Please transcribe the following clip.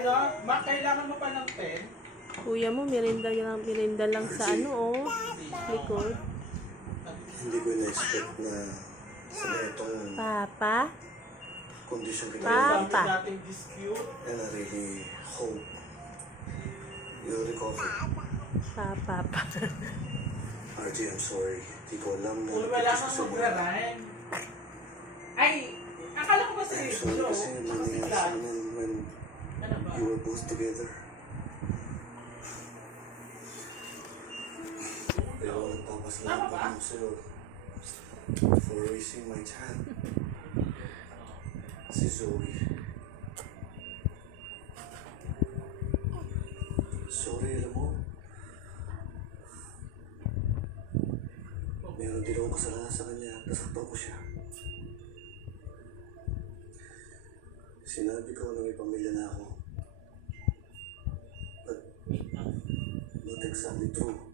Ano? Kailangan mo pa ng pen? Kuya mo, merinda lang sa likod. Hindi ko na-expect na sa itong Papa? kondisyon kita. Papa. Dating dispute. And I really hope you'll recover. Papa. RJ, I'm sorry. Di ko alam na Kung wala kang gusto mo. magraran. Ay, akala ko ba I'm seryoso? sorry kasi nangyayari sa amin when Ano ba? you were both together. Pero nagpapasalamat ako sa'yo for raising my child. Si Zoe. Sorry, alam mo. Meron din akong kasalanan sa kanya. Nasaktan ko siya. Sinabi ko na may pamilya na ako. But not exactly true.